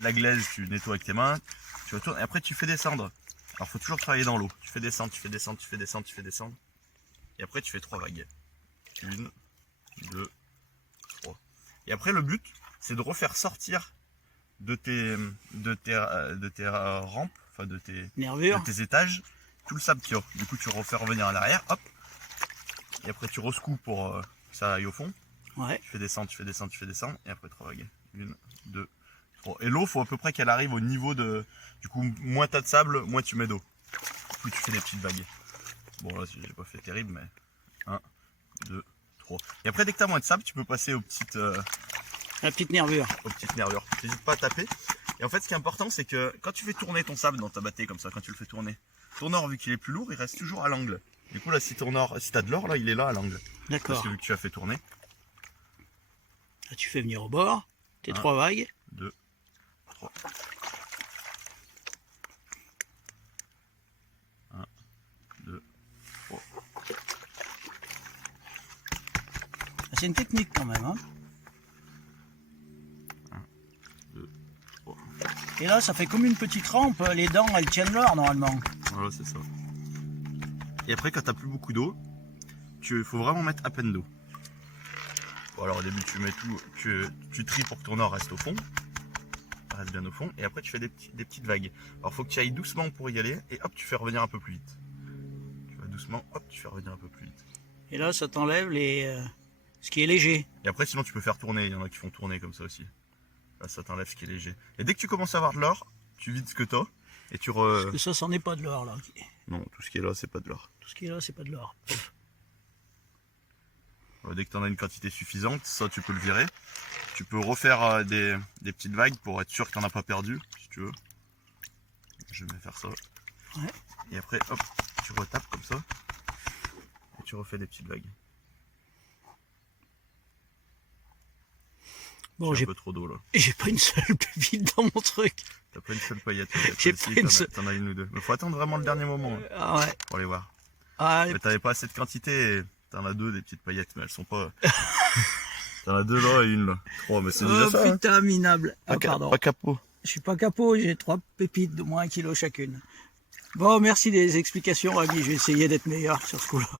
la glaise, tu nettoies avec tes mains, tu retournes et après tu fais descendre. Alors faut toujours travailler dans l'eau. Tu fais descendre, tu fais descendre, tu fais descendre, tu fais descendre. Et après tu fais 3 vagues. 1, 2, 3. Et après le but, c'est de refaire sortir de tes rampes, enfin de tes étages, tout le sable qui est. Du coup tu refais revenir à l'arrière, hop. Et après tu rescoues pour que ça aille au fond. Ouais. Tu fais descendre, tu fais descendre, tu fais descendre. Et après 3 vagues. 1, 2, 3. Et l'eau, faut à peu près qu'elle arrive au niveau de... Du coup, moins t'as de sable, moins tu mets d'eau. Plus tu fais des petites vagues. Bon là, j'ai pas fait terrible, mais... 1, 2, 3. Et après, dès que t'as moins de sable, tu peux passer aux petites... La petite nervure. Aux petites nervures. N'hésite pas à taper. Et en fait, ce qui est important, c'est que quand tu fais tourner ton sable dans ta battée, comme ça, quand tu le fais tourner, ton or, vu qu'il est plus lourd, il reste toujours à l'angle. Du coup, là, si t'as de l'or, là, il est là à l'angle. D'accord. Parce que vu que tu as fait tourner. Là, tu fais venir au bord, tes 3 vagues. 2, 3. 1, 2, 3. C'est une technique quand même. Hein. 1, 2, 3. Et là, ça fait comme une petite rampe. Les dents, elles tiennent l'or normalement. Voilà, c'est ça. Et après, quand t'as plus beaucoup d'eau, il faut vraiment mettre à peine d'eau. Bon, alors au début, tu mets tout, tu tries pour que ton or reste au fond. Reste bien au fond. Et après, tu fais des petites vagues. Alors, faut que tu ailles doucement pour y aller. Et hop, tu fais revenir un peu plus vite. Tu vas doucement, hop, tu fais revenir un peu plus vite. Et là, ça t'enlève ce qui est léger. Et après, sinon, tu peux faire tourner. Il y en a qui font tourner comme ça aussi. Là, ça t'enlève ce qui est léger. Et dès que tu commences à avoir de l'or, tu vides ce que t'as. Et tu Parce que ça, c'en est pas de l'or là. Non, tout ce qui est là, c'est pas de l'or. Tout ce qui est là, c'est pas de l'or. Dès que tu en as une quantité suffisante, ça tu peux le virer. Tu peux refaire des petites vagues pour être sûr que tu n'en as pas perdu, si tu veux. Je vais faire ça. Ouais. Et après, hop, tu retapes comme ça. Et tu refais des petites vagues. Bon, j'ai un peu trop d'eau là. J'ai pas une seule pépite dans mon truc. T'as pas une seule paillette. J'ai pas une seule. T'en as une ou deux. Mais faut attendre vraiment le dernier moment. Ah ouais. Pour aller voir. Ah, mais t'avais pas assez de quantité. Et t'en as 2 des petites paillettes, mais elles sont pas. T'en as 2 là et une là. 3, mais c'est déjà ça. Putain, hein. Minable. Ah, pardon. Pas capot. Je suis pas capot, j'ai 3 pépites de moins 1 kilo chacune. Bon, merci des explications, Rami. Je vais essayer d'être meilleur sur ce coup-là.